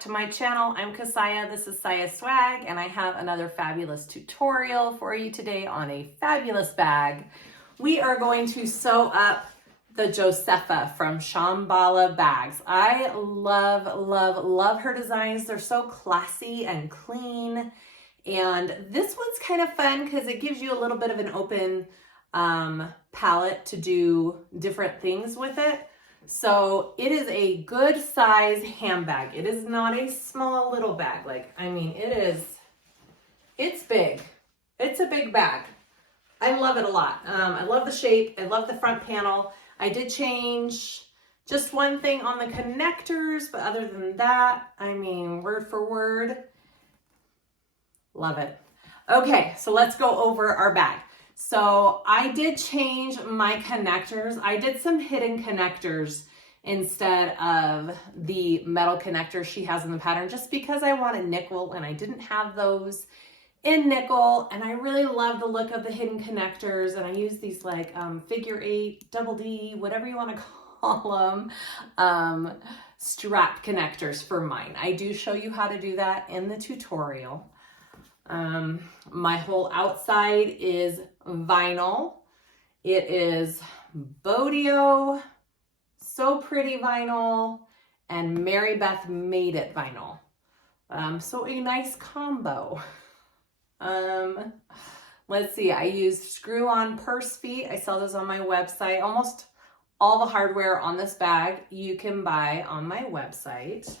back to my channel. I'm Kassiah, this is SiahSwag, and I have another fabulous tutorial for you today on a fabulous bag. We are going to sew up the Josefa from Shamballa bags. I love her designs. They're so classy and clean. And this one's kind of fun because it gives you a little bit of an open palette to do different things with it. So it is a good size handbag. It is not a small little bag. It's big. It's a big bag. I love it a lot. I love the shape. I love the front panel. I did change just one thing on the connectors, but other than that, word for word, love it. Okay, so let's go over our bag. So I did change my connectors. I did some hidden connectors instead of the metal connectors she has in the pattern, just because I wanted nickel and I didn't have those in nickel. And I really love the look of the hidden connectors. And I use these like figure 8, double D, whatever you want to call them, strap connectors for mine. I do show you how to do that in the tutorial. My whole outside is vinyl. It is Bodio, So Pretty vinyl, and Mary Beth Made It vinyl. So a nice combo. Let's see, I used screw-on purse feet. I sell those on my website. Almost all the hardware on this bag you can buy on my website.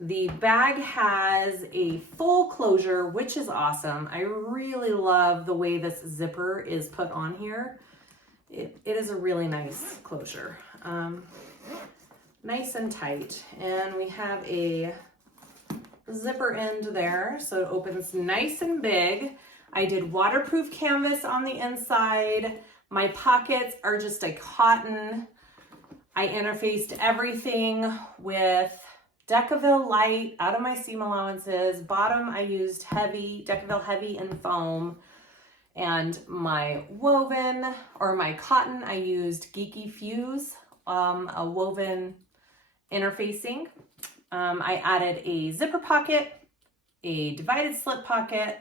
The bag has a full closure, which is awesome. I really love the way this zipper is put on here. It is a really nice closure. Nice and tight. And we have a zipper end there, so it opens nice and big. I did waterproof canvas on the inside. My pockets are just a cotton. I interfaced everything with Decaville Light out of my seam allowances. Bottom, I used Decaville Heavy and foam. And my woven, or my cotton, I used Geeky Fuse, a woven interfacing. I added a zipper pocket, a divided slip pocket,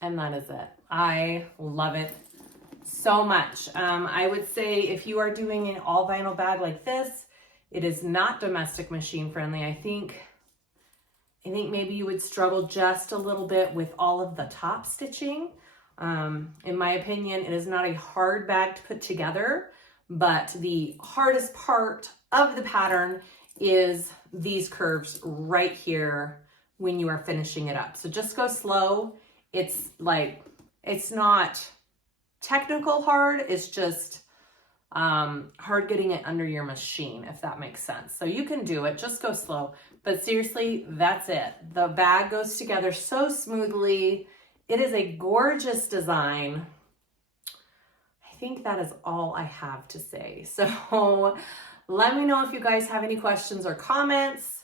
and that is it. I love it so much. I would say if you are doing an all vinyl bag like this, it is not domestic machine friendly. I think maybe you would struggle just a little bit with all of the top stitching. In my opinion, it is not a hard bag to put together, but the hardest part of the pattern is these curves right here when you are finishing it up. So just go slow. It's not technical hard, it's just hard getting it under your machine, if that makes sense. So you can do it, just go slow. But seriously, that's it. The bag goes together so smoothly. It is a gorgeous design. I think that is all I have to say. So let me know if you guys have any questions or comments.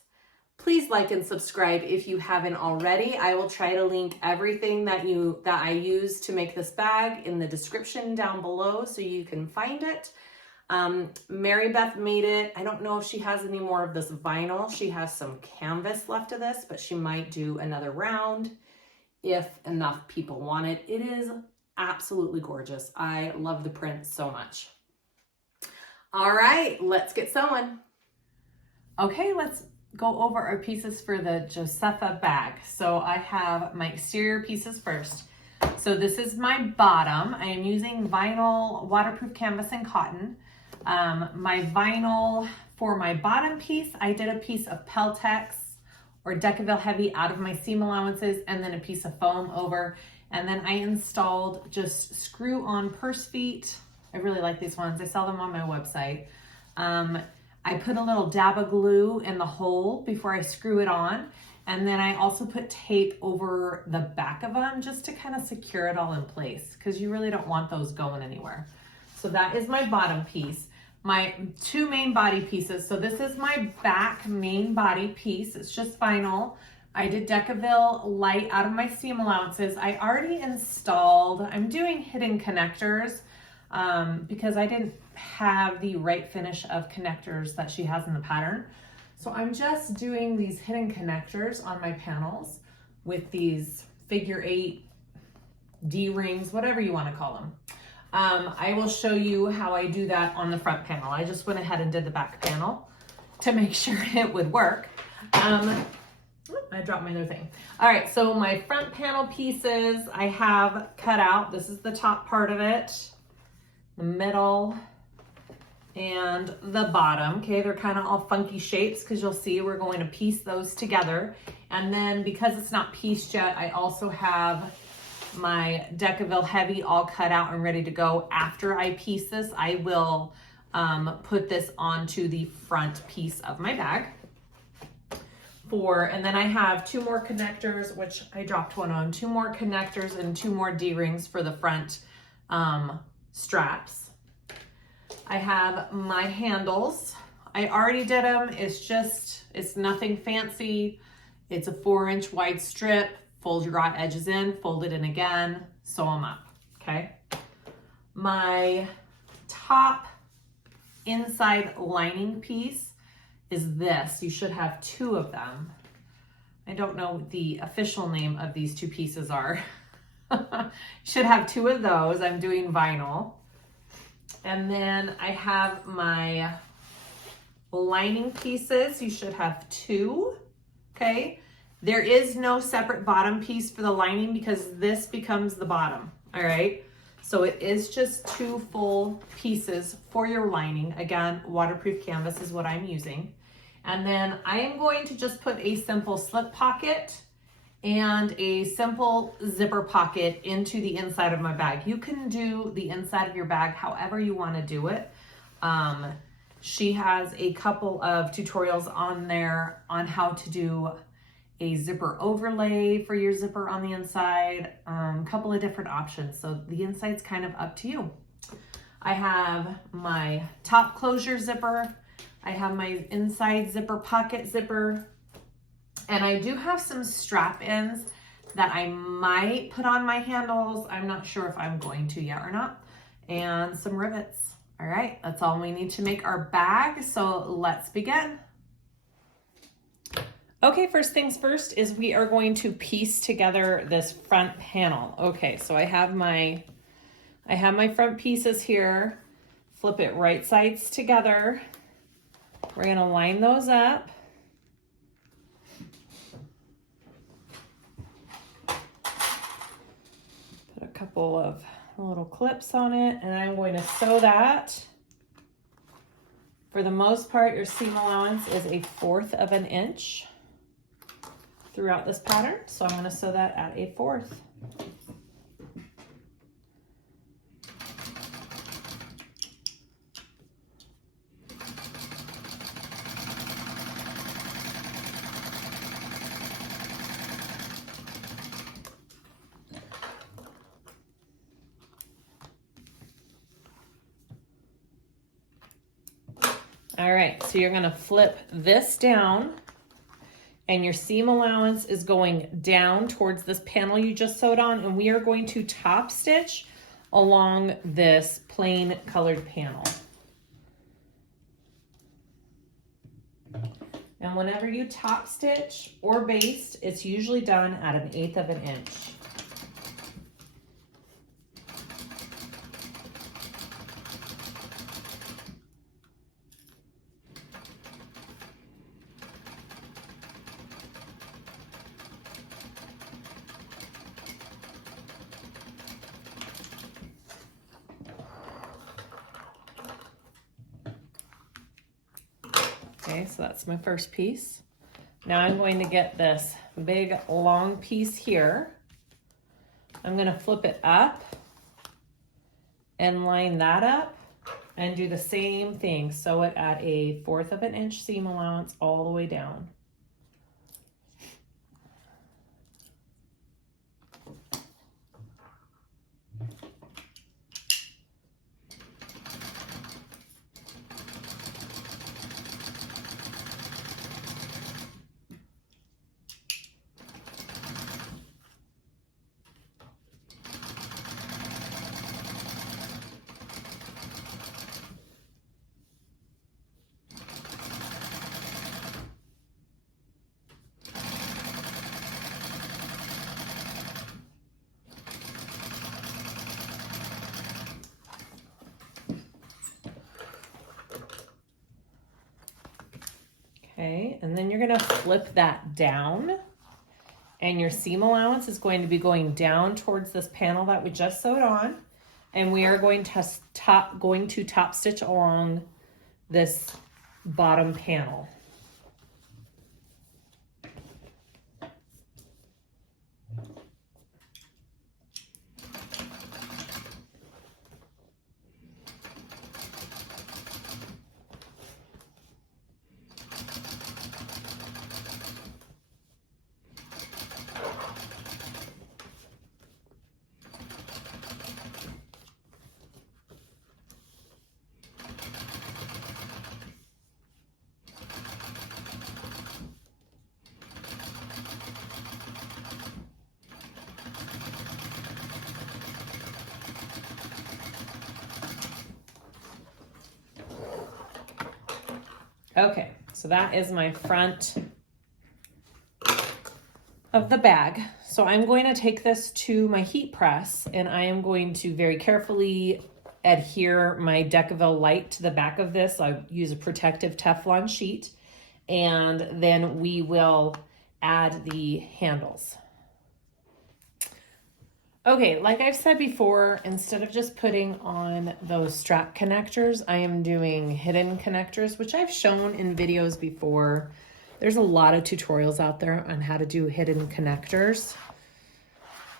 Please like and subscribe if you haven't already. I will try to link everything that I use to make this bag in the description down below so you can find it. Mary Beth Made It. I don't know if she has any more of this vinyl. She has some canvas left of this, but she might do another round if enough people want it. It is absolutely gorgeous. I love the print so much. All right, let's get sewing. Okay, let's go over our pieces for the Josefa bag. So I have my exterior pieces first. So this is my bottom. I am using vinyl, waterproof canvas, and cotton. My vinyl for my bottom piece, I did a piece of Peltex or Decaville Heavy out of my seam allowances and then a piece of foam over. And then I installed just screw-on purse feet. I really like these ones. I sell them on my website. I put a little dab of glue in the hole before I screw it on. And then I also put tape over the back of them just to kind of secure it all in place because you really don't want those going anywhere. So that is my bottom piece. My two main body pieces. So this is my back main body piece. It's just vinyl. I did Decaville Light out of my seam allowances. I already installed, I'm doing hidden connectors because I didn't have the right finish of connectors that she has in the pattern. So I'm just doing these hidden connectors on my panels with these figure 8 D-rings, whatever you want to call them. I will show you how I do that on the front panel. I just went ahead and did the back panel to make sure it would work. I dropped my other thing. All right, so my front panel pieces I have cut out. This is the top part of it, the middle, and the bottom. Okay, they're kind of all funky shapes because you'll see we're going to piece those together. And then because it's not pieced yet, I also have my Decaville Heavy all cut out and ready to go. After I piece this, I will put this onto the front piece of my bag. And then I have 2 more connectors, which I dropped one on, 2 more connectors and 2 more D-rings for the front straps. I have my handles. I already did them. It's nothing fancy. It's a 4-inch wide strip. Fold your raw edges in, fold it in again, sew them up, okay? My top inside lining piece is this. You should have 2 of them. I don't know what the official name of these 2 pieces are. Should have 2 of those. I'm doing vinyl. And then I have my lining pieces. You should have 2, okay? There is no separate bottom piece for the lining because this becomes the bottom, all right? So it is just 2 full pieces for your lining. Again, waterproof canvas is what I'm using. And then I am going to just put a simple slip pocket and a simple zipper pocket into the inside of my bag. You can do the inside of your bag however you want to do it. She has a couple of tutorials on there on how to do a zipper overlay for your zipper on the inside, a couple of different options. So the inside's kind of up to you. I have my top closure zipper. I have my inside zipper pocket zipper. And I do have some strap ends that I might put on my handles. I'm not sure if I'm going to yet or not. And some rivets. All right, that's all we need to make our bag. So let's begin. Okay, first things first is we are going to piece together this front panel. Okay, so I have my front pieces here. Flip it right sides together. We're gonna line those up. Put a couple of little clips on it, and I'm going to sew that. For the most part, your seam allowance is 1/4 of an inch throughout this pattern, so I'm going to sew that at 1/4. All right, so you're going to flip this down. And your seam allowance is going down towards this panel you just sewed on, and we are going to top stitch along this plain colored panel. And whenever you top stitch or baste, it's usually done at 1/8 of an inch. Okay, so that's my first piece. Now I'm going to get this big long piece here. I'm going to flip it up and line that up and do the same thing. Sew it at 1/4 of an inch seam allowance all the way down. Okay, and then you're gonna flip that down, and your seam allowance is going to be going down towards this panel that we just sewed on, and we are going to top stitch along this bottom panel. Okay, so that is my front of the bag. So I'm going to take this to my heat press, and I am going to very carefully adhere my Decaville light to the back of this. I use a protective Teflon sheet, and then we will add the handles. Okay, like I've said before, instead of just putting on those strap connectors, I am doing hidden connectors, which I've shown in videos before. There's a lot of tutorials out there on how to do hidden connectors.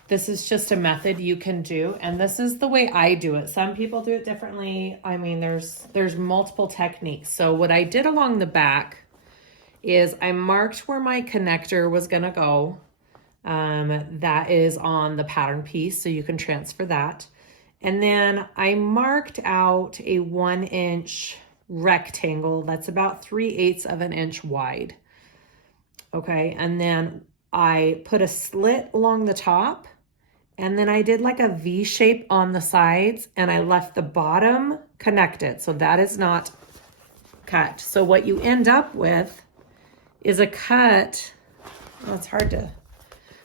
This is just a method you can do, and this is the way I do it. Some people do it differently. I mean, there's multiple techniques. So what I did along the back is I marked where my connector was gonna go. That is on the pattern piece, so you can transfer that. And then I marked out a 1-inch rectangle that's about 3/8 of an inch wide. Okay, and then I put a slit along the top, and then I did like a V shape on the sides, and I left the bottom connected, so that is not cut. So what you end up with is a cut. Oh, it's hard to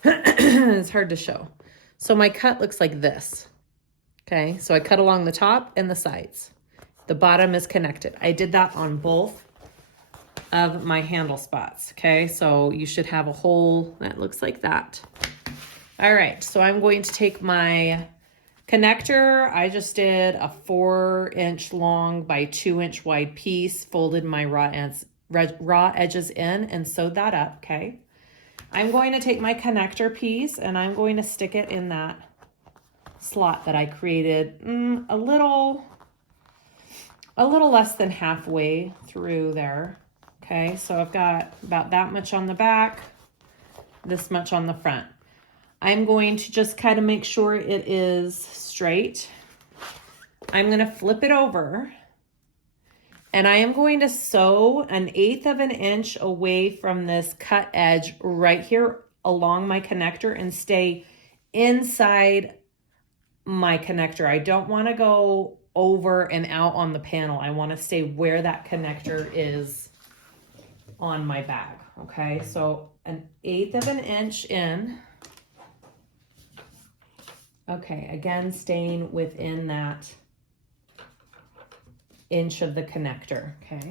it's hard to show. So my cut looks like this. Okay, so I cut along the top and the sides. The bottom is connected. I did that on both of my handle spots. Okay, so you should have a hole that looks like that. All right, so I'm going to take my connector. I just did a 4-inch long by 2-inch wide piece, folded my raw edges in and sewed that up. Okay. I'm going to take my connector piece and I'm going to stick it in that slot that I created a little less than halfway through there. Okay, so I've got about that much on the back, this much on the front. I'm going to just kind of make sure it is straight. I'm going to flip it over, and I am going to sew 1/8 of an inch away from this cut edge right here along my connector and stay inside my connector. I don't want to go over and out on the panel. I want to stay where that connector is on my bag. Okay, so 1/8 of an inch in. Okay, again, staying within that inch of the connector. Okay.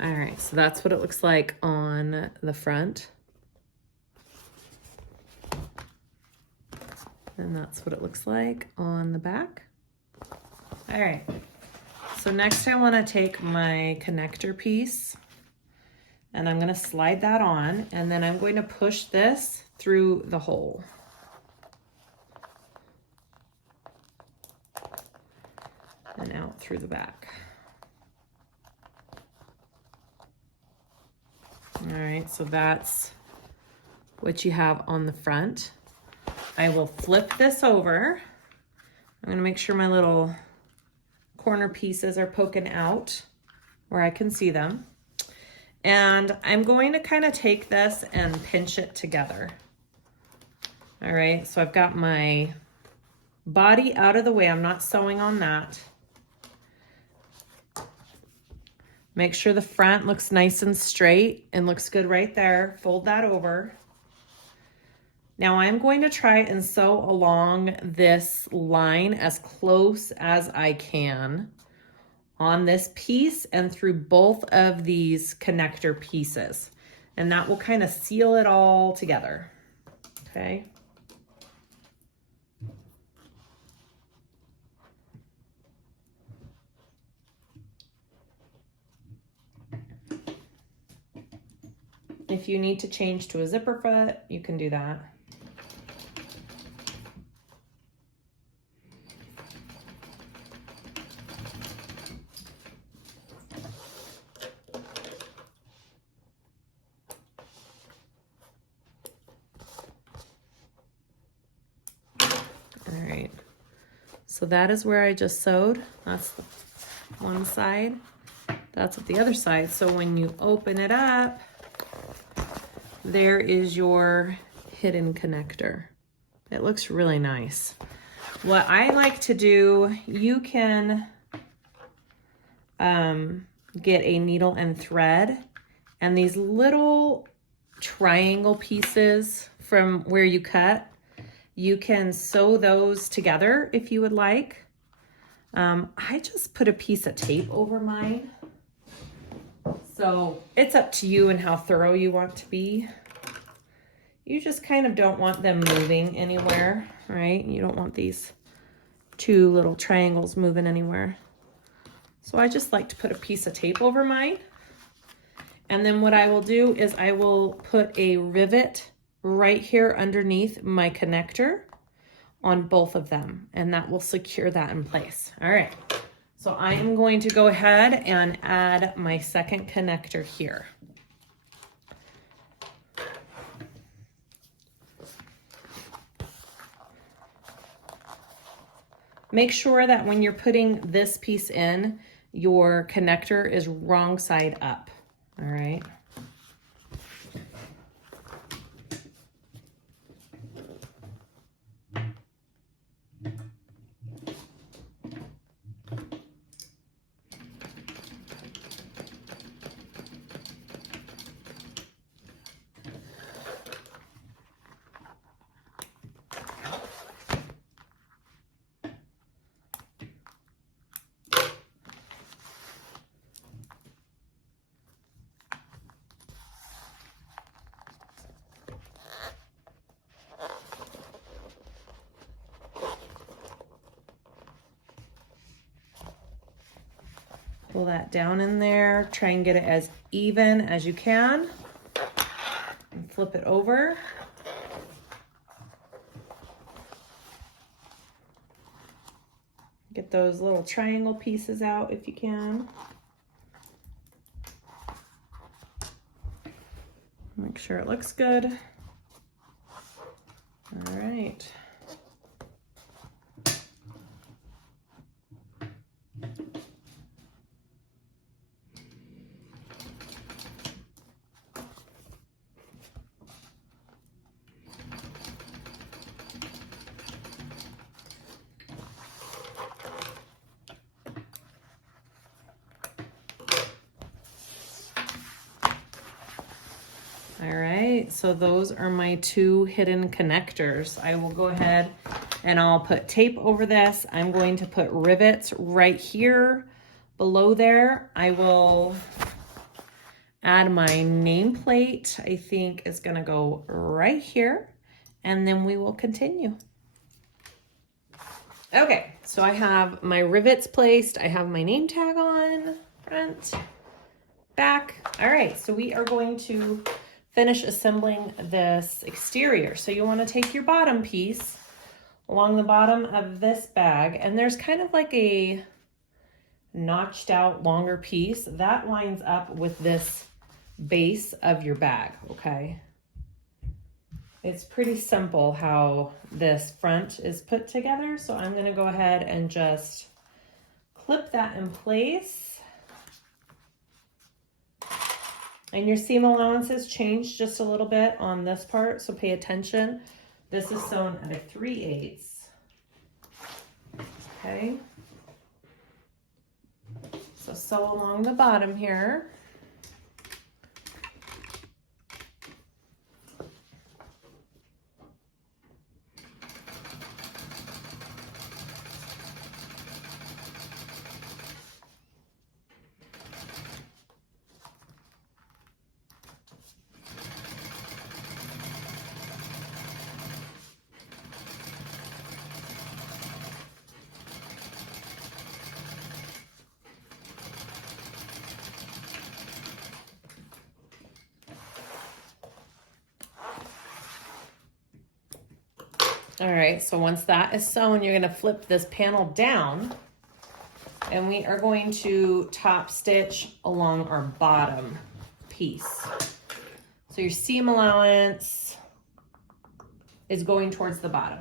All right, so that's what it looks like on the front. And that's what it looks like on the back. All right, so next I want to take my connector piece and I'm going to slide that on, and then I'm going to push this through the hole. And out through the back. All right, so that's what you have on the front. I will flip this over. I'm gonna make sure my little corner pieces are poking out where I can see them. And I'm going to kind of take this and pinch it together. All right, so I've got my body out of the way. I'm not sewing on that. Make sure the front looks nice and straight and looks good right there. Fold that over. Now I'm going to try and sew along this line as close as I can on this piece and through both of these connector pieces. And that will kind of seal it all together, okay? If you need to change to a zipper foot, you can do that. All right, so that is where I just sewed. That's the one side. That's at the other side. So when you open it up, there is your hidden connector. It looks really nice. What I like to do, you can get a needle and thread, and these little triangle pieces from where you cut, you can sew those together if you would like. I just put a piece of tape over mine. So it's up to you and how thorough you want to be. You just kind of don't want them moving anywhere, right? You don't want these two little triangles moving anywhere. So I just like to put a piece of tape over mine. And then what I will do is I will put a rivet right here underneath my connector on both of them, and that will secure that in place. All right, so I am going to go ahead and add my second connector here. Make sure that when you're putting this piece in, your connector is wrong side up, all right? Pull that down in there, try and get it as even as you can, and flip it over. Get those little triangle pieces out if you can. Make sure it looks good. All right. All right, so those are my two hidden connectors. I will go ahead and I'll put tape over this. I'm going to put rivets right here below there. I will add my nameplate. I think is gonna go right here, and then we will continue. Okay, so I have my rivets placed. I have my name tag on, front, back. All right, so we are going to finish assembling this exterior. So you want to take your bottom piece along the bottom of this bag, and there's kind of like a notched out longer piece that lines up with this base of your bag, okay? It's pretty simple how this front is put together, so I'm going to go ahead and just clip that in place. And your seam allowances change just a little bit on this part, so pay attention. This is sewn at a 3/8. Okay. So sew along the bottom here. All right, so once that is sewn, you're gonna flip this panel down and we are going to top stitch along our bottom piece. So your seam allowance is going towards the bottom.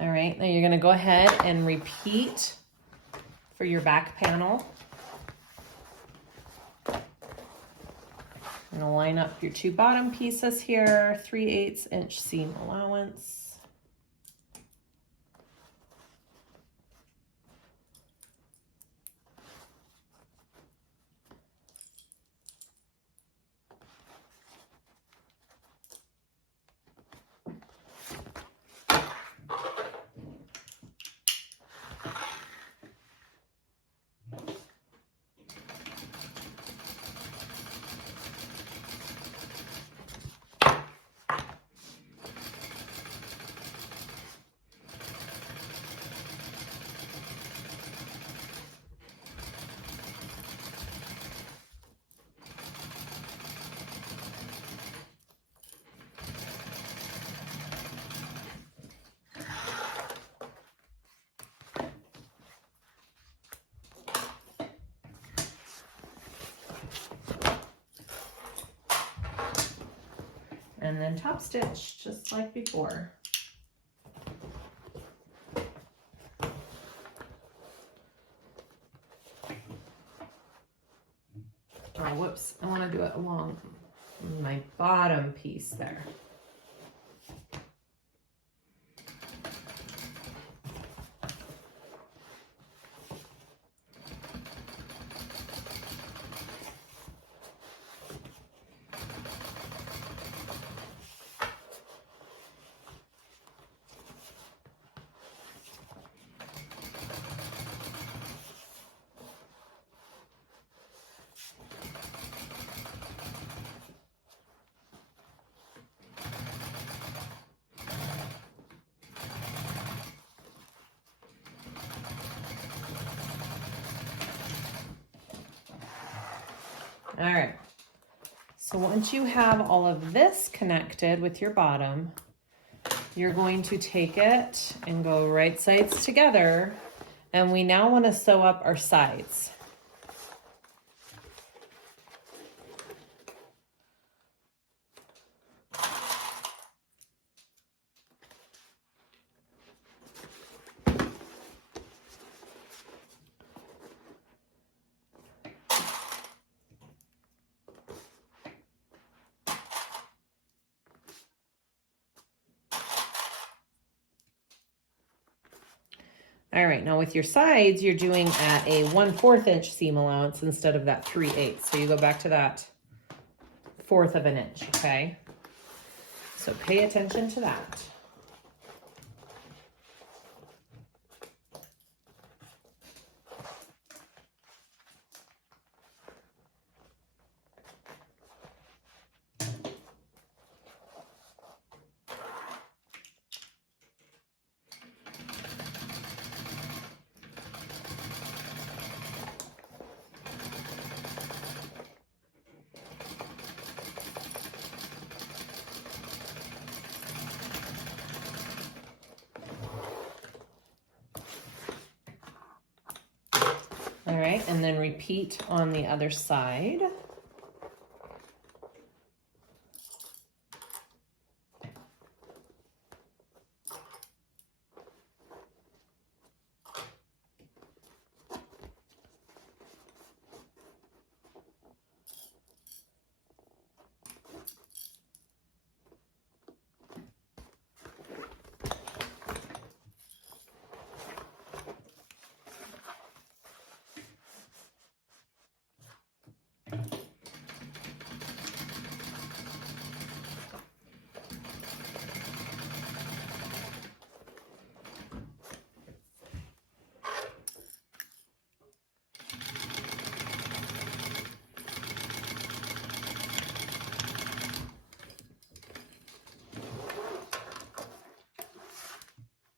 All right, now you're gonna go ahead and repeat for your back panel. I'm gonna line up your two bottom pieces here, 3/8 inch seam allowance. And then top stitch just like before. Oh, whoops, I want to do it along my bottom piece there. All right, so once you have all of this connected with your bottom, you're going to take it and go right sides together, and we now want to sew up our sides. All right, now with your sides, you're doing at a 1/4 inch seam allowance instead of that 3/8. So you go back to that 1/4 of an inch, okay? So pay attention to that. All right, and then repeat on the other side.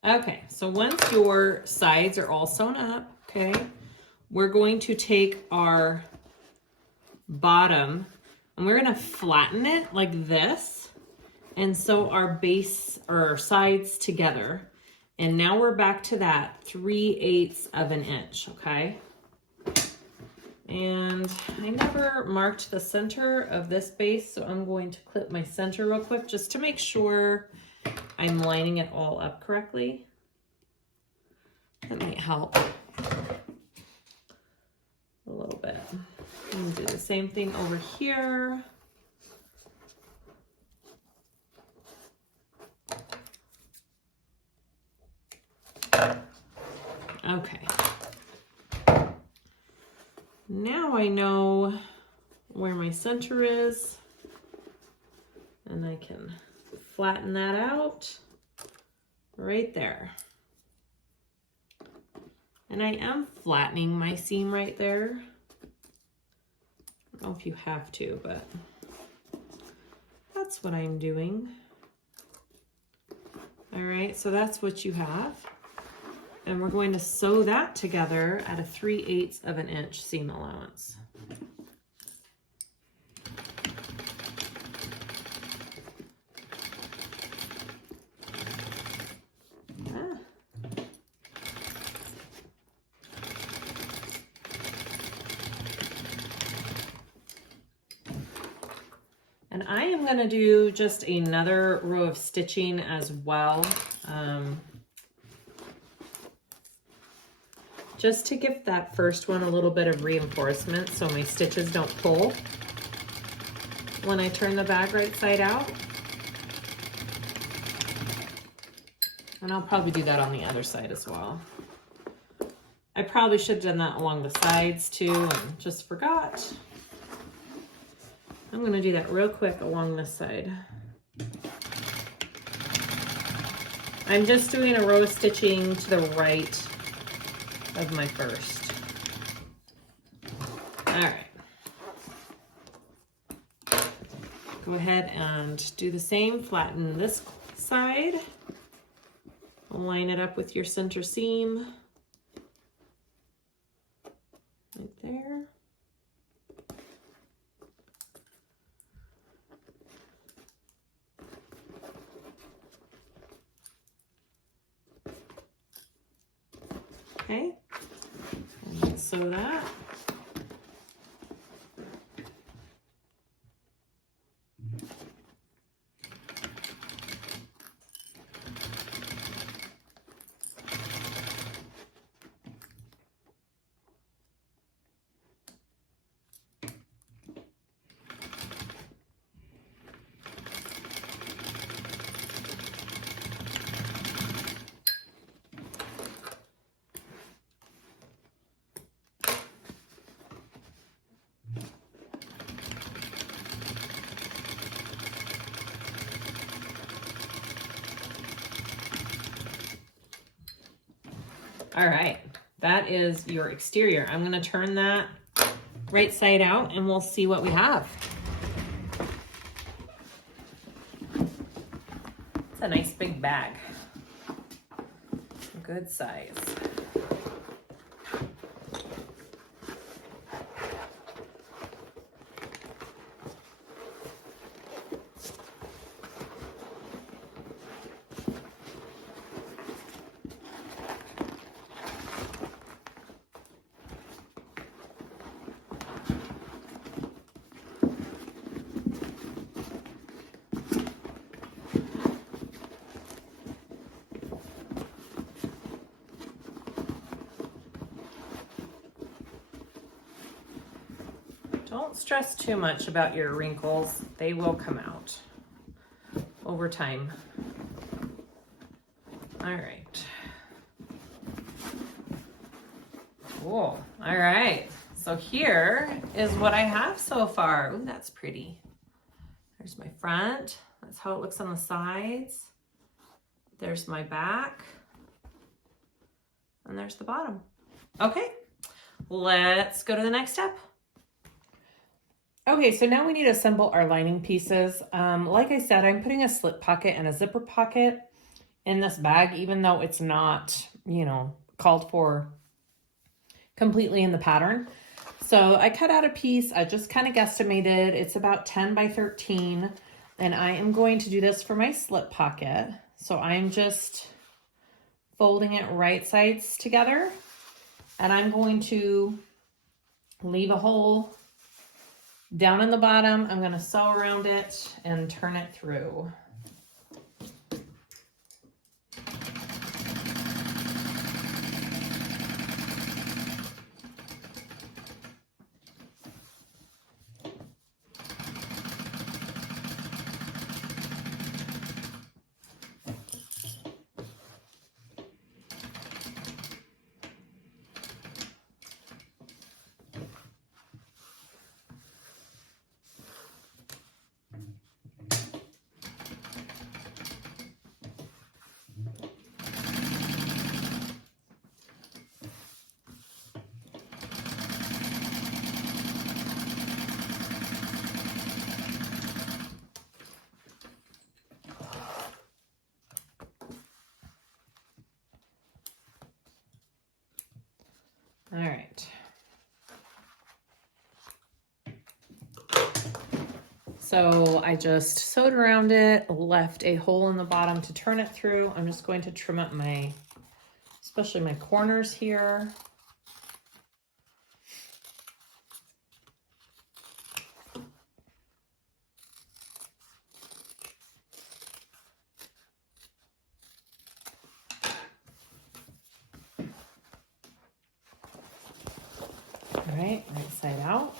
Okay, so once your sides are all sewn up, okay, we're going to take our bottom and we're going to flatten it like this and sew our base or our sides together. And now we're back to that 3/8 of an inch, okay? And I never marked the center of this base, so I'm going to clip my center real quick just to make sure I'm lining it all up correctly. That might help a little bit. And do the same thing over here. Okay. Now I know where my center is, and I can flatten that out right there. And I am flattening my seam right there. I don't know if you have to, but that's what I'm doing. All right, so that's what you have. And we're going to sew that together at a 3/8 of an inch seam allowance. And I am going to do just another row of stitching as well, just to give that first one a little bit of reinforcement so my stitches don't pull when I turn the bag right side out. And I'll probably do that on the other side as well. I probably should have done that along the sides too and just forgot. I'm going to do that real quick along this side. I'm just doing a row of stitching to the right of my first. All right. Go ahead and do the same. Flatten this side. Line it up with your center seam. Right there. Okay, and let's sew that. All right, that is your exterior. I'm gonna turn that right side out and we'll see what we have. It's a nice big bag. Good size. Don't stress too much about your wrinkles. They will come out over time. All right. Cool. All right. So here is what I have so far. Ooh, that's pretty. There's my front. That's how it looks on the sides. There's my back. And there's the bottom. Okay, let's go to the next step. Okay, so now we need to assemble our lining pieces. Like I said, I'm putting a slip pocket and a zipper pocket in this bag, even though it's not, you know, called for completely in the pattern. So I cut out a piece. I just kind of guesstimated. It's about 10 by 13. And I am going to do this for my slip pocket. So I'm just folding it right sides together. And I'm going to leave a hole down in the bottom. I'm going to sew around it and turn it through. All right. So I just sewed around it, left a hole in the bottom to turn it through. I'm just going to trim up my, especially my corners here. All right, right side out.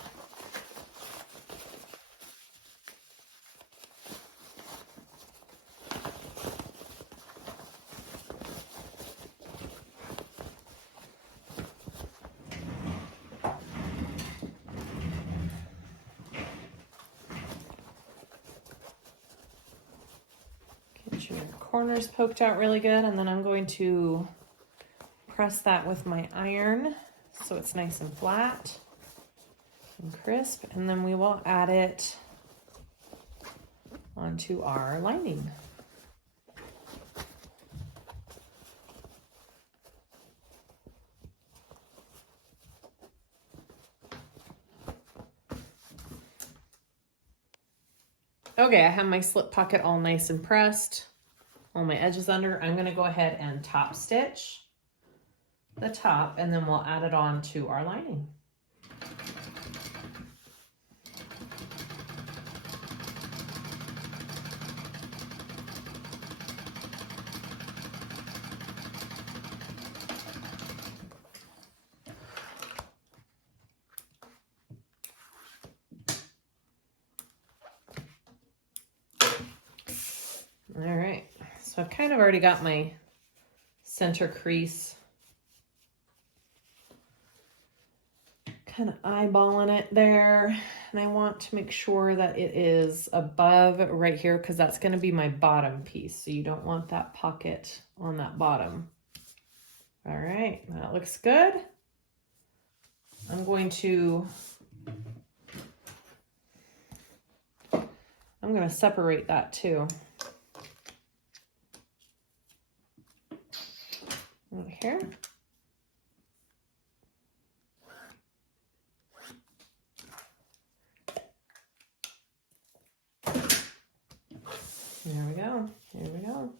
Get your corners poked out really good, and then I'm going to press that with my iron so it's nice and flat and crisp, and then we will add it onto our lining. Okay, I have my slip pocket all nice and pressed, all my edges under. I'm going to go ahead and top stitch the top, and then we'll add it on to our lining. All right, so I've kind of already got my center crease kind of eyeballing it there, and I want to make sure that it is above right here because that's going to be my bottom piece, so you don't want that pocket on that bottom. All right, that looks good. I'm going to separate that too. Over here. There we go. Here we go.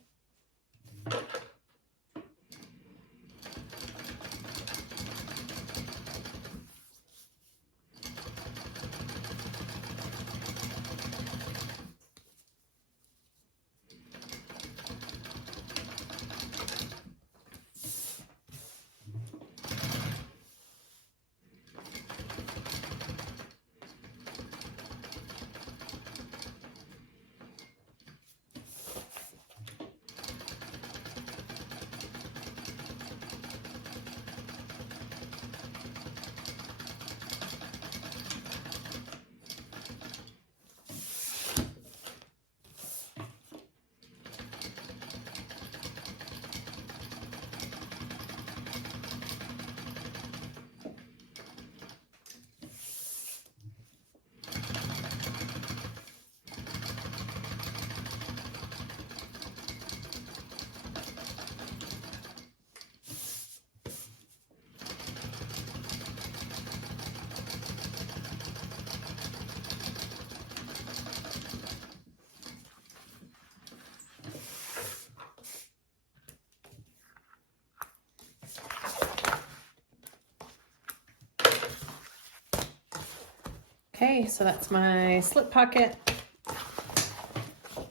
Okay, so that's my slip pocket.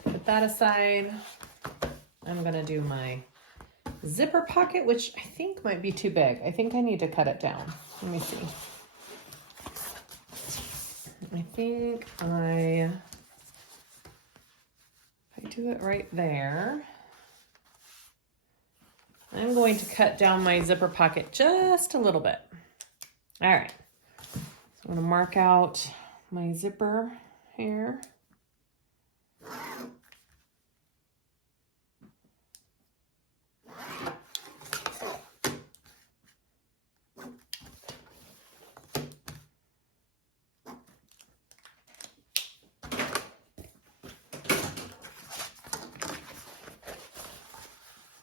Put that aside. I'm gonna do my zipper pocket, which I think might be too big. I think I need to cut it down. Let me see. I think if I do it right there, I'm going to cut down my zipper pocket just a little bit. All right, so I'm gonna mark out my zipper here.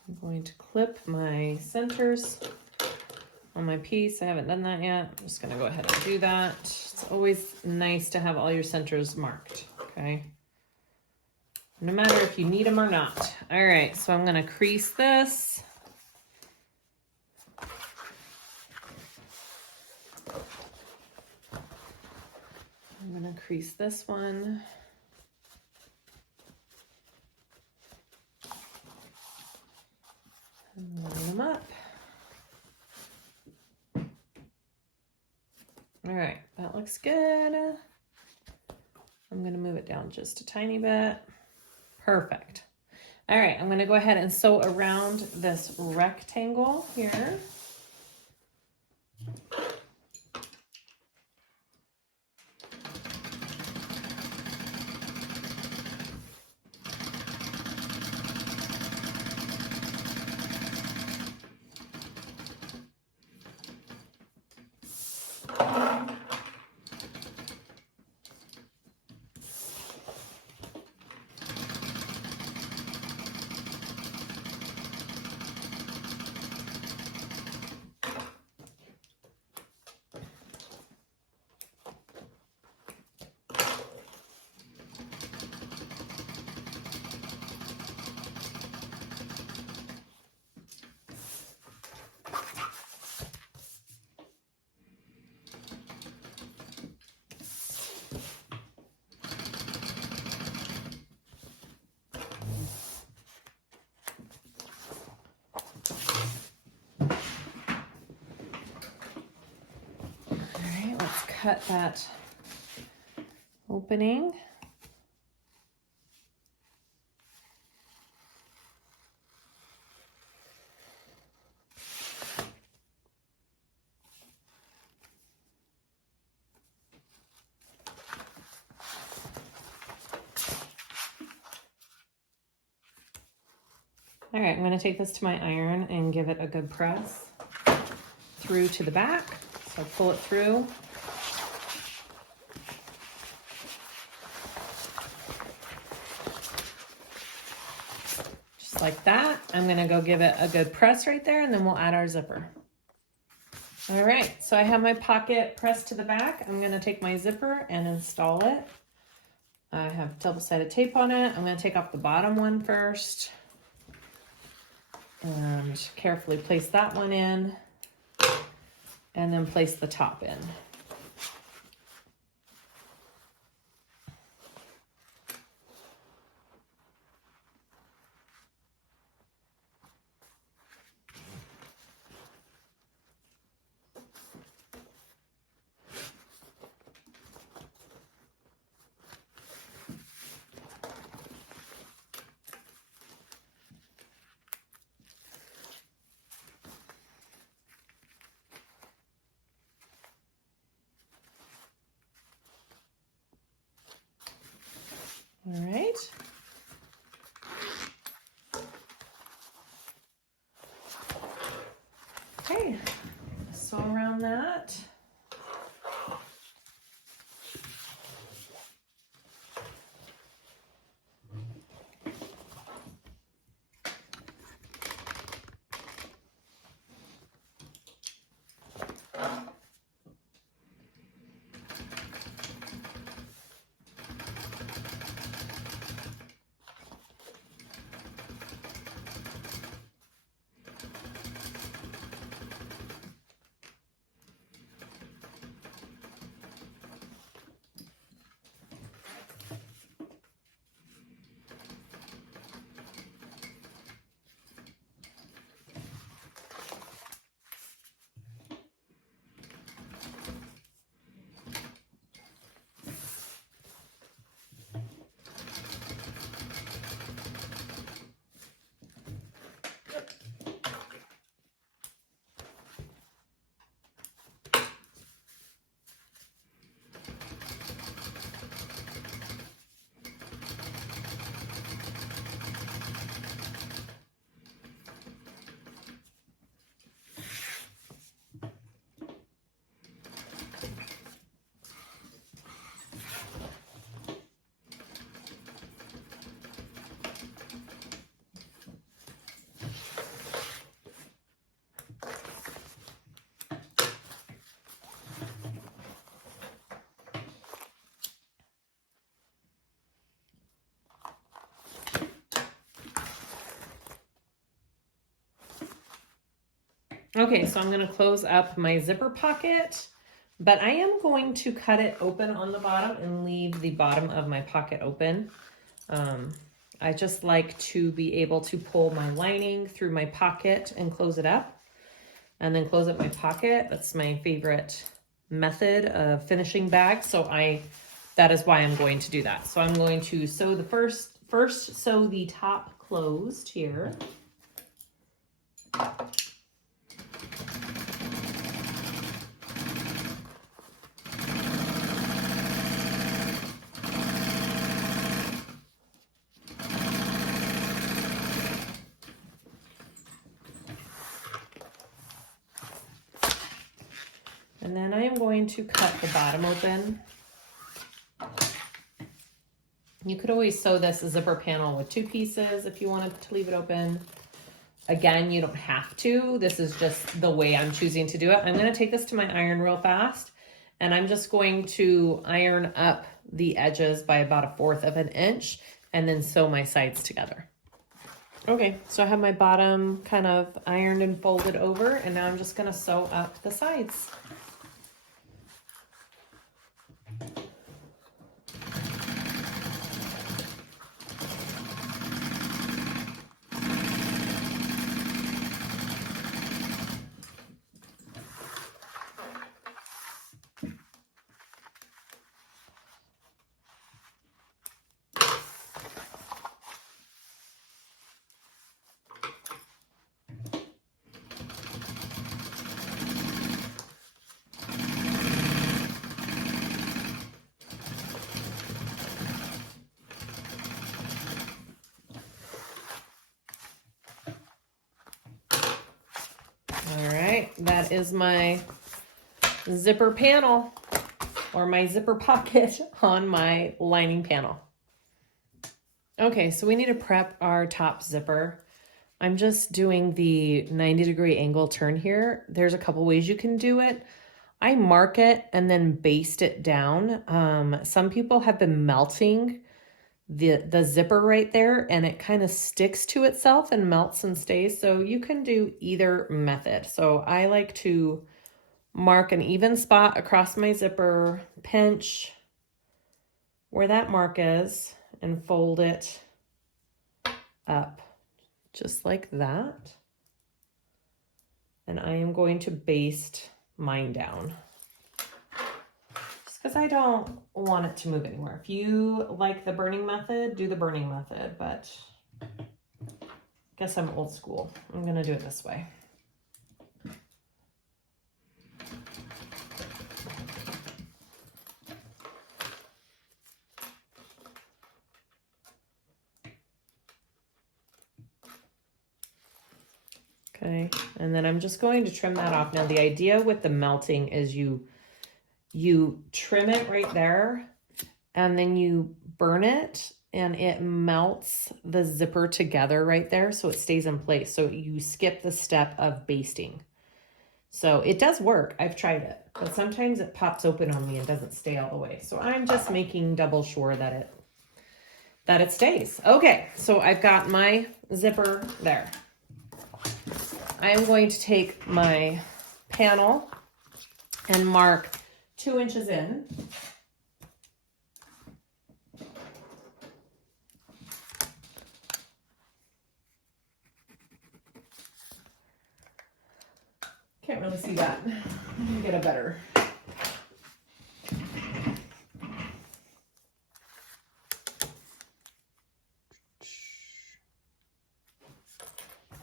I'm going to clip my centers on my piece. I haven't done that yet. I'm just gonna go ahead and do that. It's always nice to have all your centers marked, okay? No matter if you need them or not. All right, so I'm gonna crease this. I'm gonna crease this one. And line them up. All right, that looks good. I'm gonna move it down just a tiny bit. Perfect. All right, I'm gonna go ahead and sew around this rectangle here. Cut that opening. All right, I'm going to take this to my iron and give it a good press through to the back. So pull it through. Like that. I'm gonna go give it a good press right there, and then we'll add our zipper. All right, so I have my pocket pressed to the back. I'm gonna take my zipper and install it. I have double-sided tape on it. I'm gonna take off the bottom one first and carefully place that one in, and then place the top in. All right. Okay, sew around that. Okay, so I'm gonna close up my zipper pocket, but I am going to cut it open on the bottom and leave the bottom of my pocket open. I just like to be able to pull my lining through my pocket and close it up, and then close up my pocket. That's my favorite method of finishing bags. So that is why I'm going to do that. So I'm going to sew the first sew the top closed here. And then I am going to cut the bottom open. You could always sew this zipper panel with 2 pieces if you wanted to leave it open. Again, you don't have to. This is just the way I'm choosing to do it. I'm going to take this to my iron real fast, and I'm just going to iron up the edges by about 1/4 of an inch and then sew my sides together. Okay, so I have my bottom kind of ironed and folded over, and now I'm just going to sew up the sides. All right, that is my zipper panel, or my zipper pocket on my lining panel. Okay, so we need to prep our top zipper. I'm just doing the 90-degree angle turn here. There's a couple ways you can do it. I mark it and then baste it down. Some people have been melting the zipper right there, and it kind of sticks to itself and melts and stays. So you can do either method. So I like to mark an even spot across my zipper, pinch where that mark is, and fold it up just like that. And I am going to baste mine down, because I don't want it to move anywhere. If you like the burning method, do the burning method, but I guess I'm old school. I'm gonna do it this way. Okay, and then I'm just going to trim that off. Now the idea with the melting is you trim it right there, and then you burn it, and it melts the zipper together right there, so it stays in place. So you skip the step of basting. So it does work. I've tried it, but sometimes it pops open on me and doesn't stay all the way. So I'm just making double sure that it stays. Okay, so I've got my zipper there. I am going to take my panel and mark 2 inches in. Can't really see that. Let me get a better.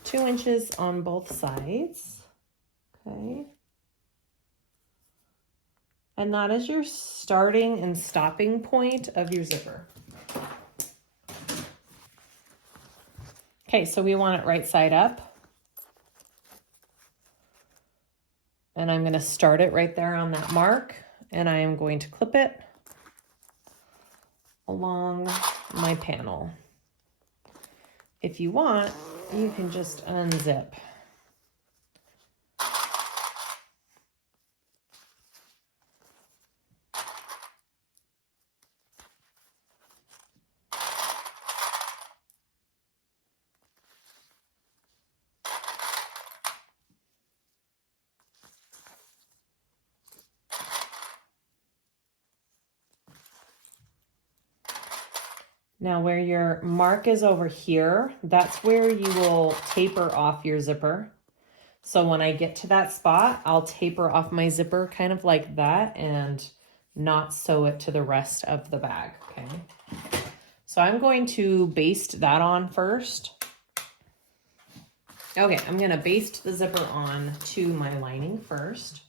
Two inches on both sides. Okay. And that is your starting and stopping point of your zipper. Okay, so we want it right side up. And I'm going to start it right there on that mark, and I am going to clip it along my panel. If you want, you can just unzip. Now where your mark is over here, that's where you will taper off your zipper. So when I get to that spot, I'll taper off my zipper kind of like that and not sew it to the rest of the bag, okay? So I'm going to baste that on first. Okay, I'm gonna baste the zipper on to my lining first.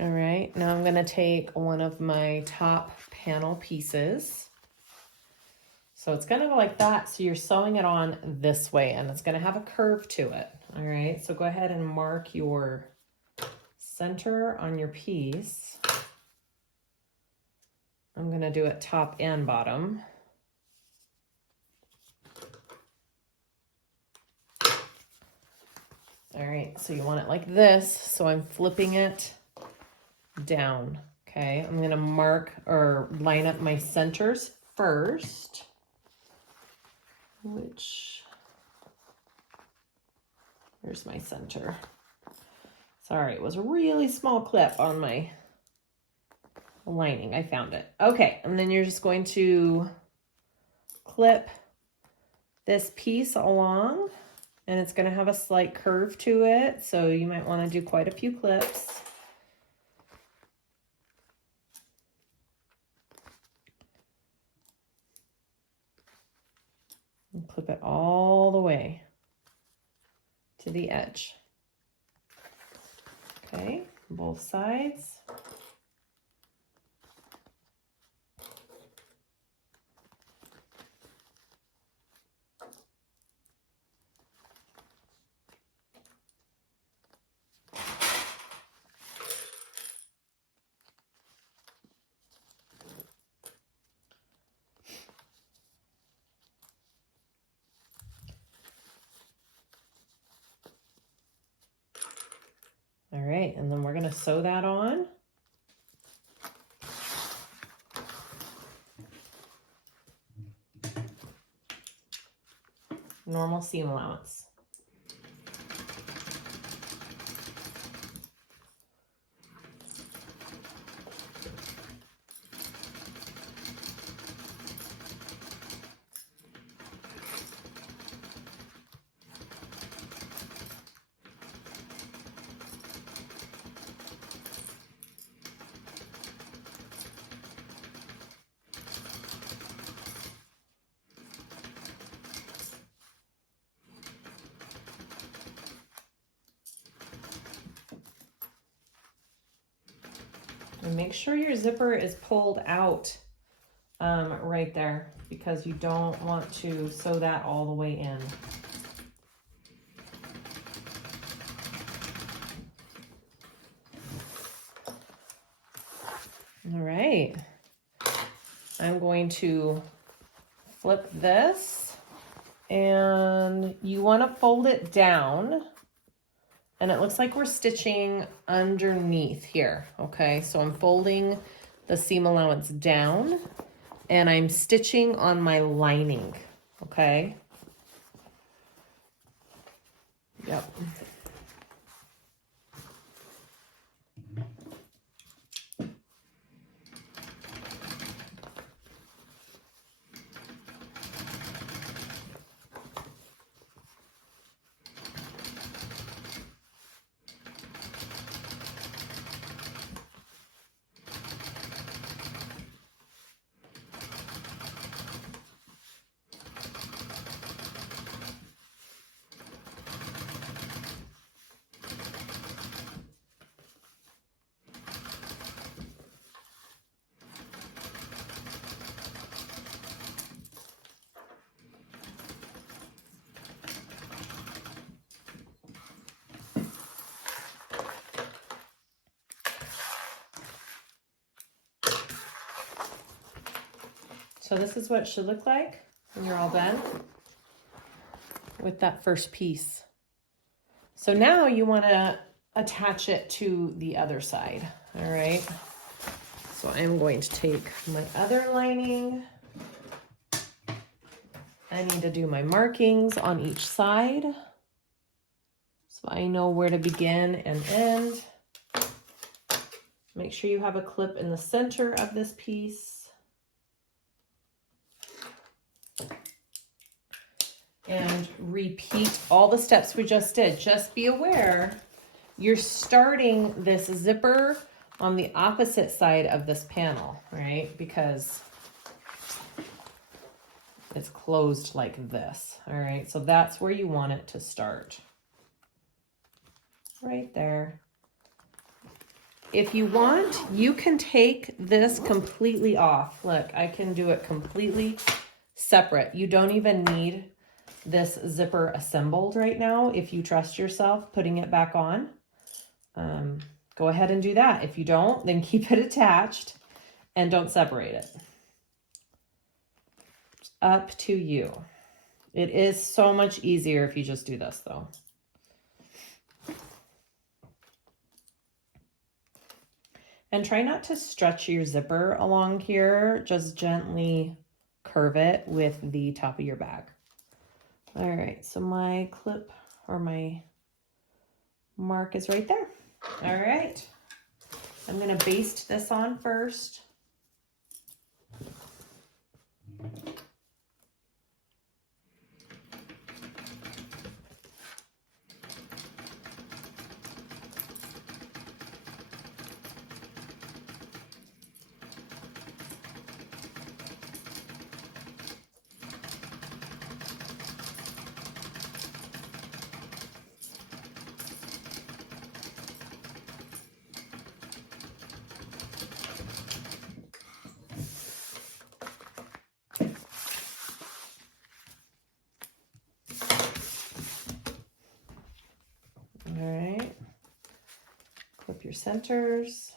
All right, now I'm gonna take one of my top panel pieces. So it's gonna go like that. So you're sewing it on this way and it's gonna have a curve to it. All right, so go ahead and mark your center on your piece. I'm gonna do it top and bottom. All right, so you want it like this. So I'm flipping it down, okay? I'm gonna mark or line up my centers first, here's my center. Sorry, it was a really small clip on my lining. I found it. Okay, and then you're just going to clip this piece along, and it's gonna have a slight curve to it, so you might wanna do quite a few clips. And clip it all the way to the edge. Okay, both sides. All right, and then we're gonna sew that on. Normal seam allowance. And make sure your zipper is pulled out right there, because you don't want to sew that all the way in. All right, I'm going to flip this, and you want to fold it down. And it looks like we're stitching underneath here, okay? So I'm folding the seam allowance down and I'm stitching on my lining, okay? Yep. So this is what it should look like when you're all done with that first piece. So now you want to attach it to the other side. All right. So I'm going to take my other lining. I need to do my markings on each side so I know where to begin and end. Make sure you have a clip in the center of this piece. And repeat all the steps we just did. Just be aware, you're starting this zipper on the opposite side of this panel, right? Because it's closed like this, all right? So that's where you want it to start. Right there. If you want, you can take this completely off. Look, I can do it completely separate. You don't even need this zipper assembled right now. If you trust yourself putting it back on, go ahead and do that. If you don't, then keep it attached and don't separate it. It's up to you. It is so much easier if you just do this though. And try not to stretch your zipper along here. Just gently curve it with the top of your bag. All right, so my clip or my mark is right there. All right, I'm gonna baste this on first. All right, clip your centers.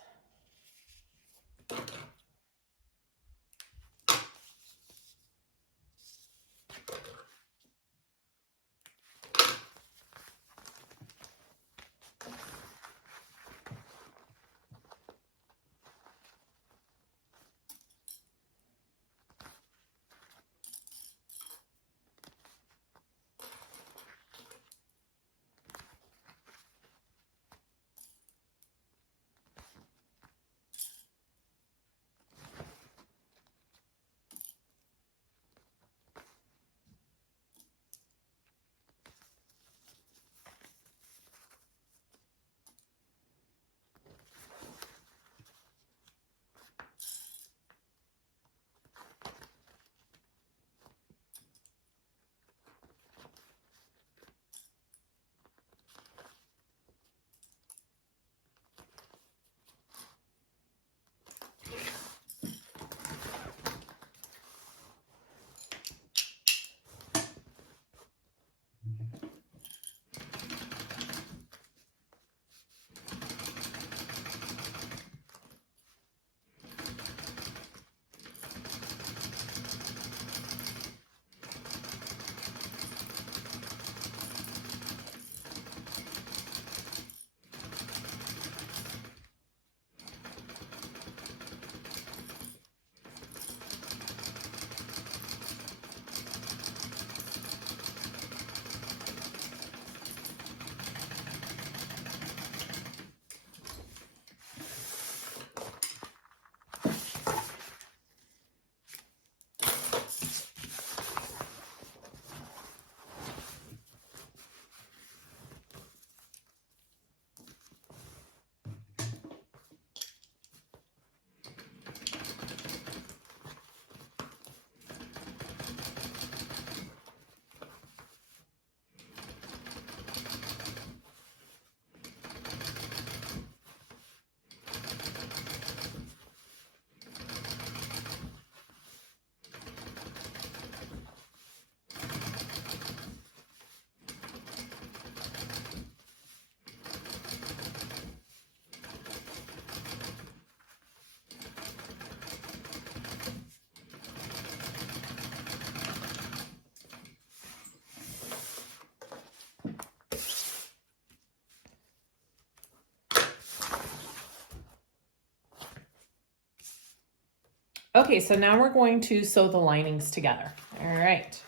Okay, so now we're going to sew the linings together. All right.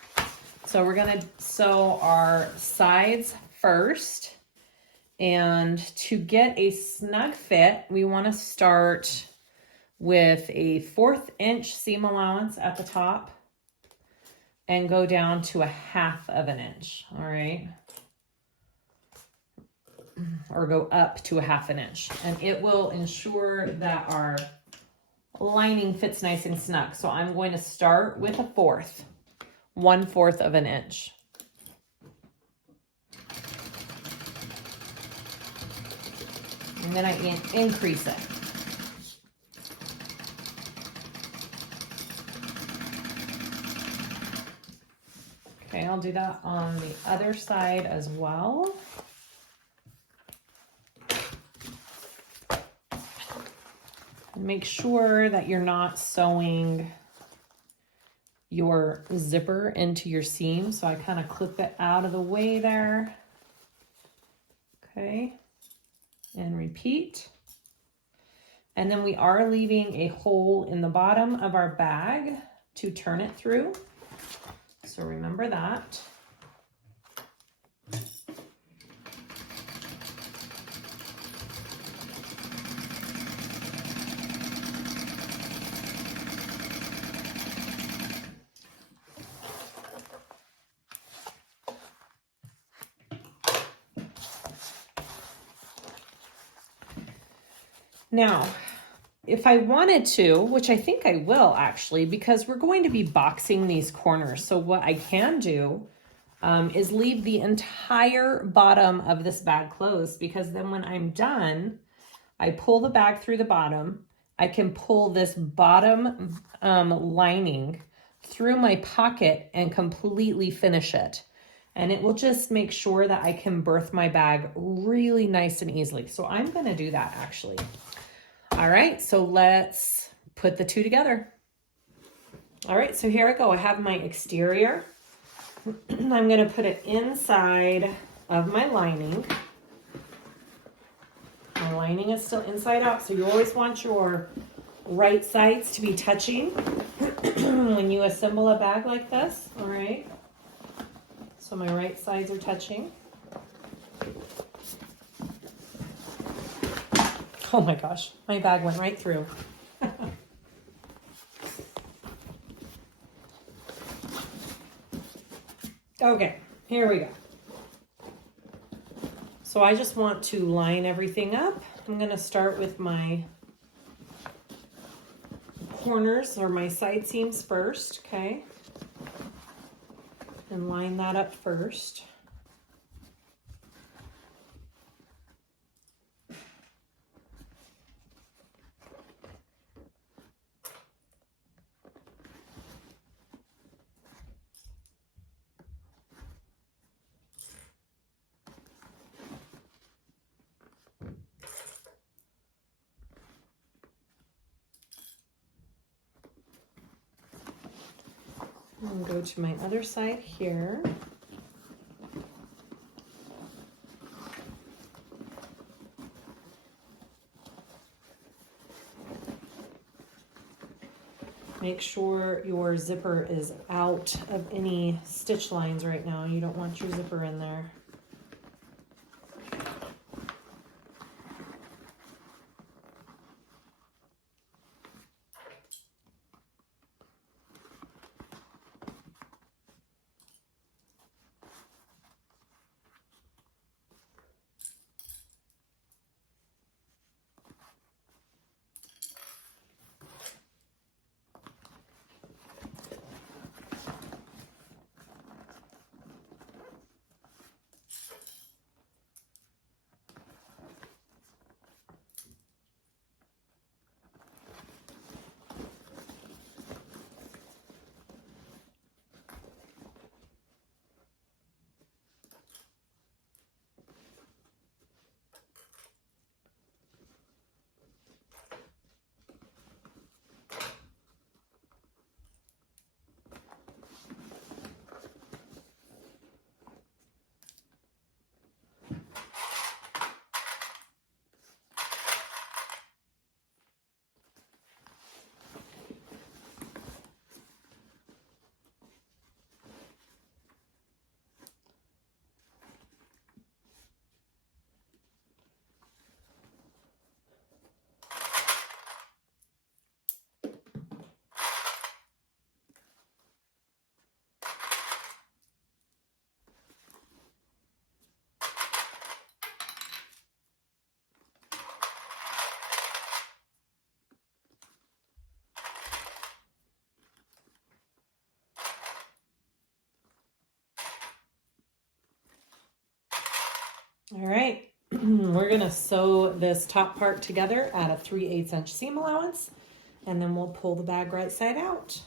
So we're gonna sew our sides first. And to get a snug fit, we wanna start with a 1/4 inch seam allowance at the top and go down to 1/2 of an inch, all right? Or go up to 1/2 an inch. And it will ensure that our lining fits nice and snug. So I'm going to start with a 1/4 of an inch. And then I increase it. Okay, I'll do that on the other side as well. Make sure that you're not sewing your zipper into your seam. So I kind of clip it out of the way there. Okay, and repeat. And then we are leaving a hole in the bottom of our bag to turn it through. So remember that. Now, if I wanted to, which I think I will actually, because we're going to be boxing these corners. So what I can do is leave the entire bottom of this bag closed, because then when I'm done, I pull the bag through the bottom. I can pull this bottom lining through my pocket and completely finish it. And it will just make sure that I can berth my bag really nice and easily. So I'm gonna do that actually. All right, so let's put the two together. All right, so here I go. I have my exterior. I'm gonna put it inside of my lining. My lining is still inside out, so you always want your right sides to be touching when you assemble a bag like this, all right? So my right sides are touching. Oh my gosh, my bag went right through. Okay, here we go. So I just want to line everything up. I'm gonna start with my corners or my side seams first, okay? And line that up first. And go to my other side here. Make sure your zipper is out of any stitch lines right now. You don't want your zipper in there. All right, we're gonna sew this top part together at a 3/8 inch seam allowance, and then we'll pull the bag right side out.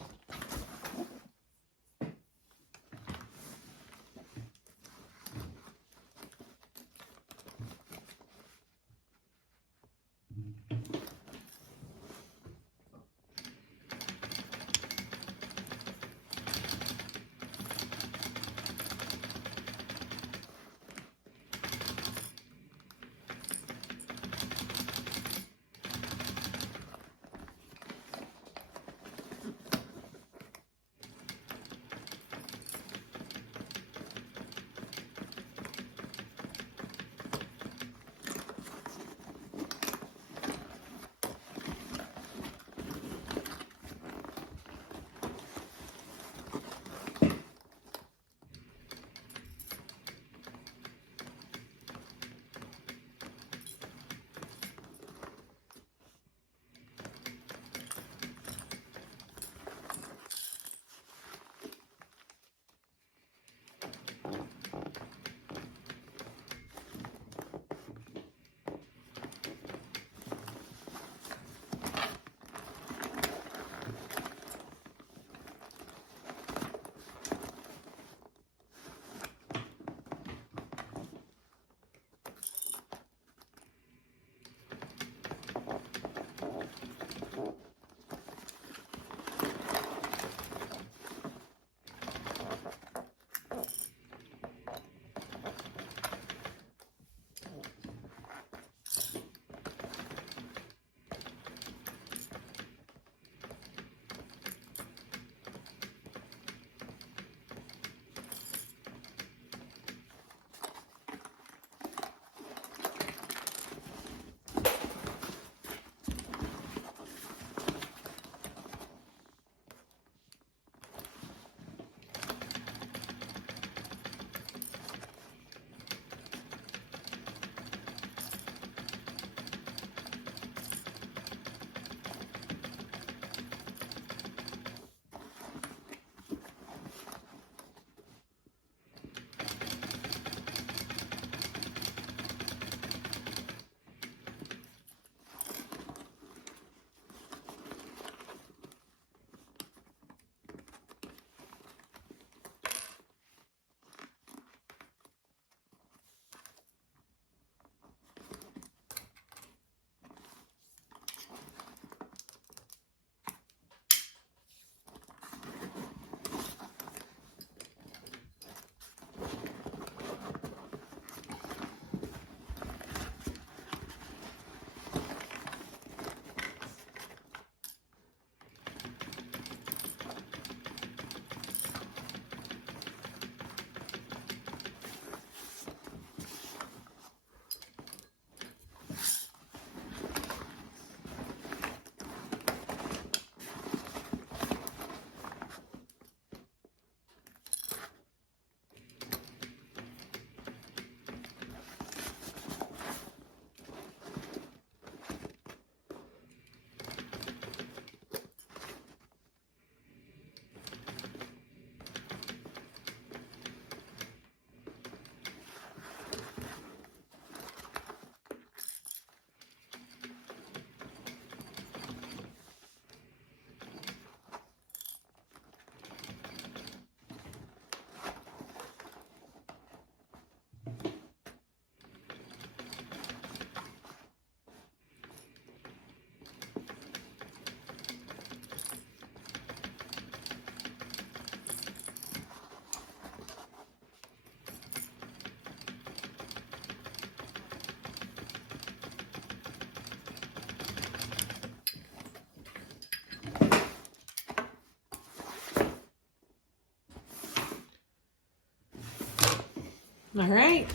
All right.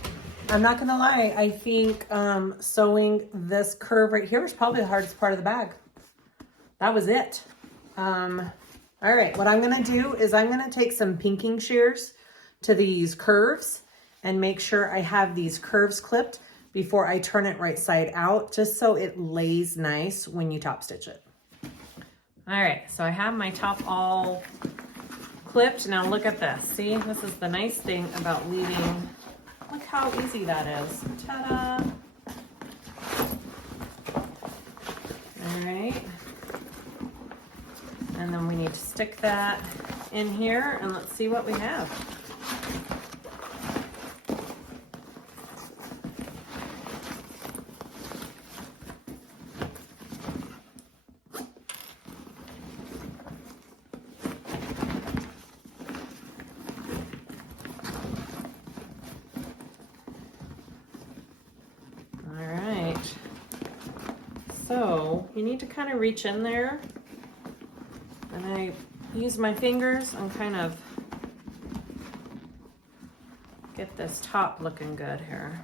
I'm not gonna lie, I think sewing this curve right here was probably the hardest part of the bag. That was it. All right, what I'm gonna do is I'm gonna take some pinking shears to these curves and make sure I have these curves clipped before I turn it right side out, just so it lays nice when you top stitch it. All right, so I have my top all clipped. Now look at this. See, this is the nice thing about leaving Look how easy that is. Ta-da! All right. And then we need to stick that in here and let's see what we have. So you need to kind of reach in there, and I use my fingers and kind of get this top looking good here.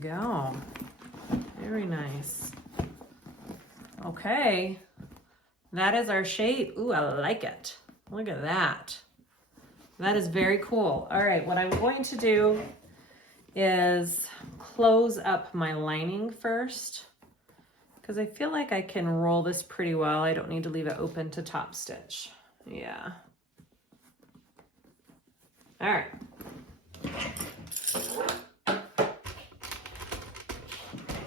Go. Very nice. Okay, that is our shape. Ooh, I like it. Look at that. That is very cool. All right, what I'm going to do is close up my lining first because I feel like I can roll this pretty well. I don't need to leave it open to top stitch. Yeah. All right.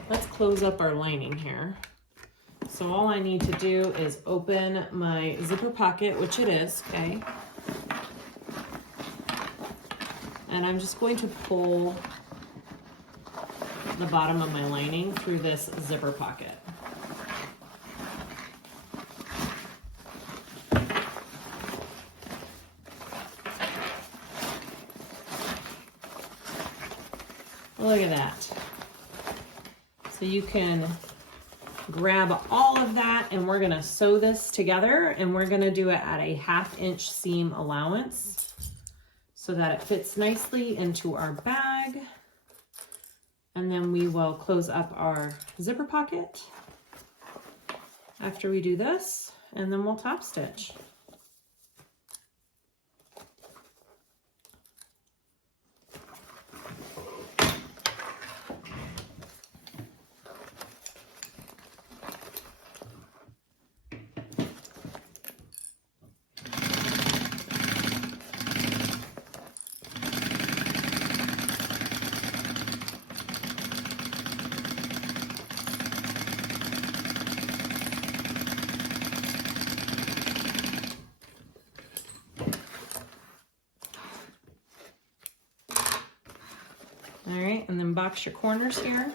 Let's close up our lining here. So all I need to do is open my zipper pocket, which it is, okay? And I'm just going to pull the bottom of my lining through this zipper pocket. Look at that. So you can grab all of that and we're gonna sew this together and we're gonna do it at a 1/2 inch seam allowance so that it fits nicely into our bag. And then we will close up our zipper pocket after we do this, and then we'll top stitch. All right, and then box your corners here.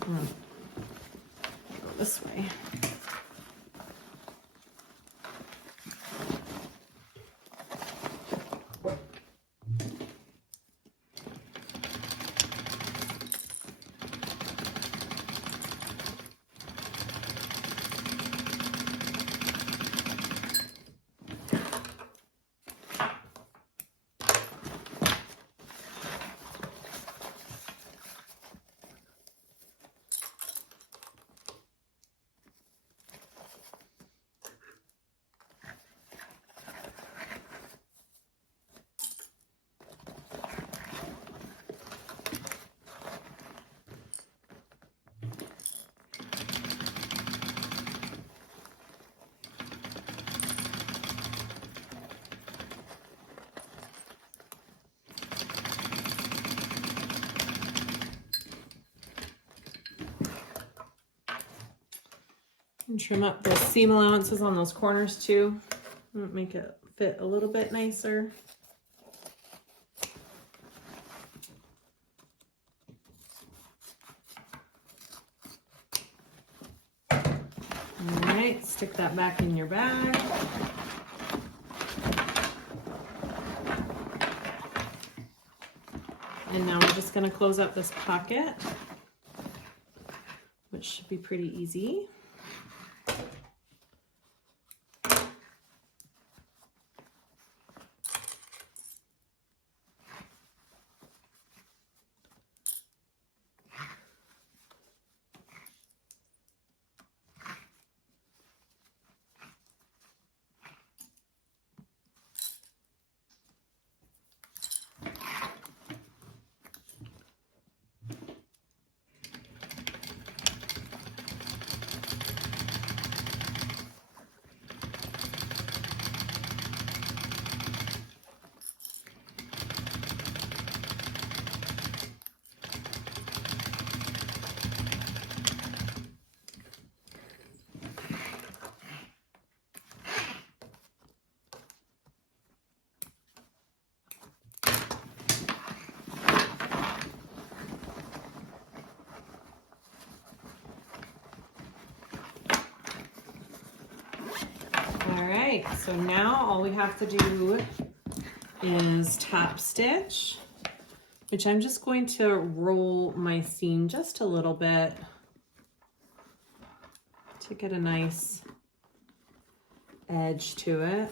Go this way. And trim up the seam allowances on those corners too. Make it fit a little bit nicer. All right, stick that back in your bag. And now we're just going to close up this pocket, which should be pretty easy. So now all we have to do is top stitch, which I'm just going to roll my seam just a little bit to get a nice edge to it.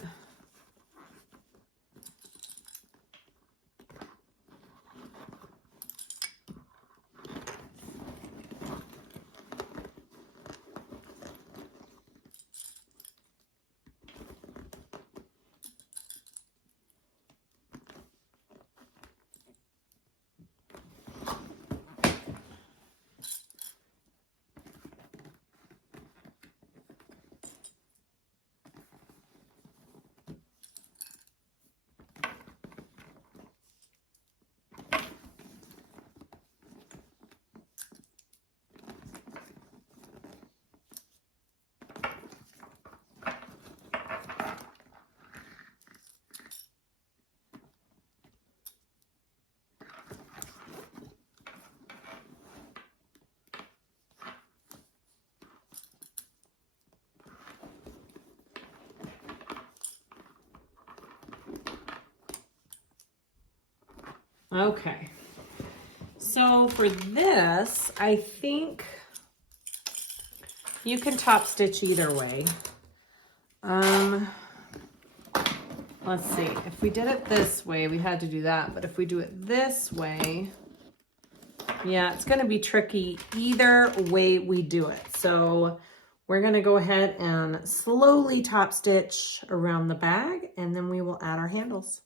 Okay, so for this, I think you can top stitch either way. Let's see, if we did it this way, we had to do that, but if we do it this way, yeah, it's gonna be tricky either way we do it. So we're gonna go ahead and slowly top stitch around the bag, and then we will add our handles.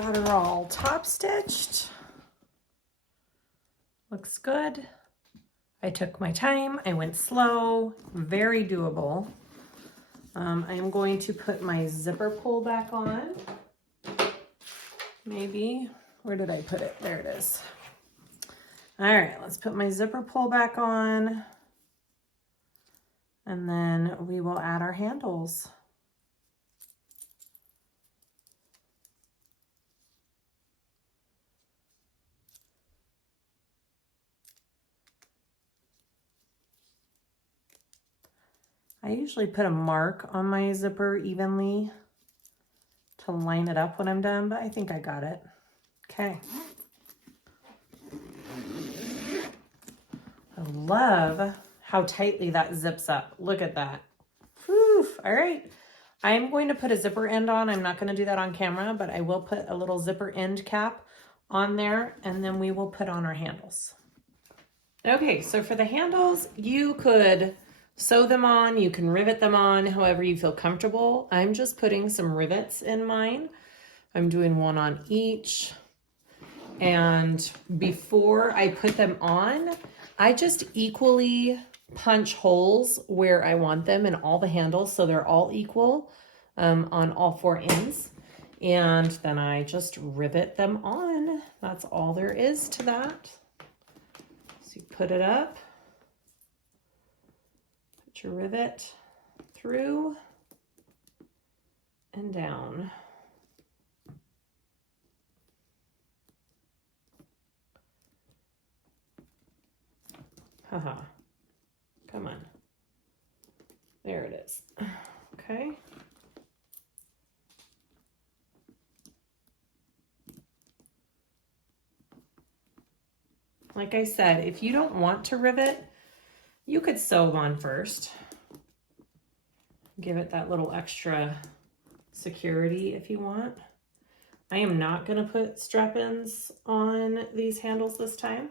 got her all top stitched. Looks good. I took my time, I went slow, very doable. I'm going to put my zipper pull back on. Maybe, where did I put it? There it is. All right, let's put my zipper pull back on. And then we will add our handles. I usually put a mark on my zipper evenly to line it up when I'm done, but I think I got it. Okay. I love how tightly that zips up. Look at that. Whew. All right. I'm going to put a zipper end on. I'm not going to do that on camera, but I will put a little zipper end cap on there, and then we will put on our handles. Okay, so for the handles, you could sew them on, you can rivet them on, however you feel comfortable. I'm just putting some rivets in mine. I'm doing one on each. And before I put them on, I just equally punch holes where I want them in all the handles so they're all equal on all 4 ends. And then I just rivet them on. That's all there is to that. So you put it up. Your rivet through and down. Haha. Come on. There it is. Okay. Like I said, if you don't want to rivet, you could sew them on first. Give it that little extra security if you want. I am not going to put strap-ins on these handles this time,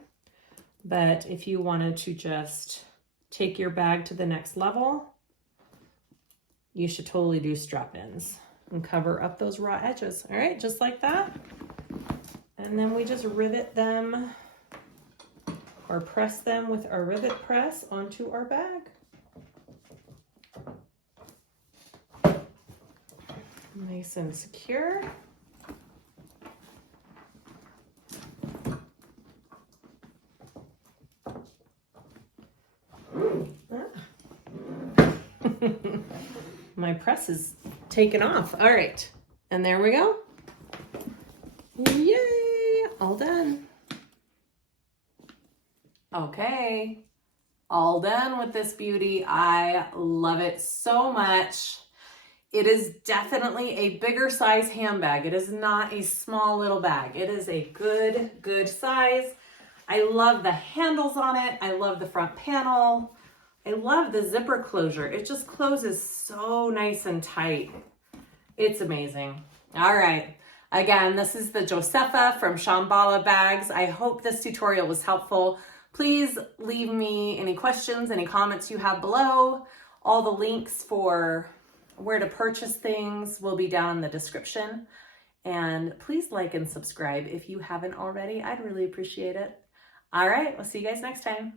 but if you wanted to just take your bag to the next level, you should totally do strap-ins and cover up those raw edges. All right, just like that. And then we just rivet them or press them with our rivet press onto our bag. Nice and secure. My press is taken off. All right, and there we go. Yay, all done. Okay, all done with this beauty. I love it so much. It is definitely a bigger size handbag. It is not a small little bag. It is a good size. I love the handles on it. I love the front panel. I love the zipper closure. It just closes so nice and tight. It's amazing. All right. Again, this is the Josefa from Shamballa Bags. I hope this tutorial was helpful. Please leave me any questions, any comments you have below. All the links for where to purchase things will be down in the description. And please like and subscribe if you haven't already. I'd really appreciate it. All right, we'll see you guys next time.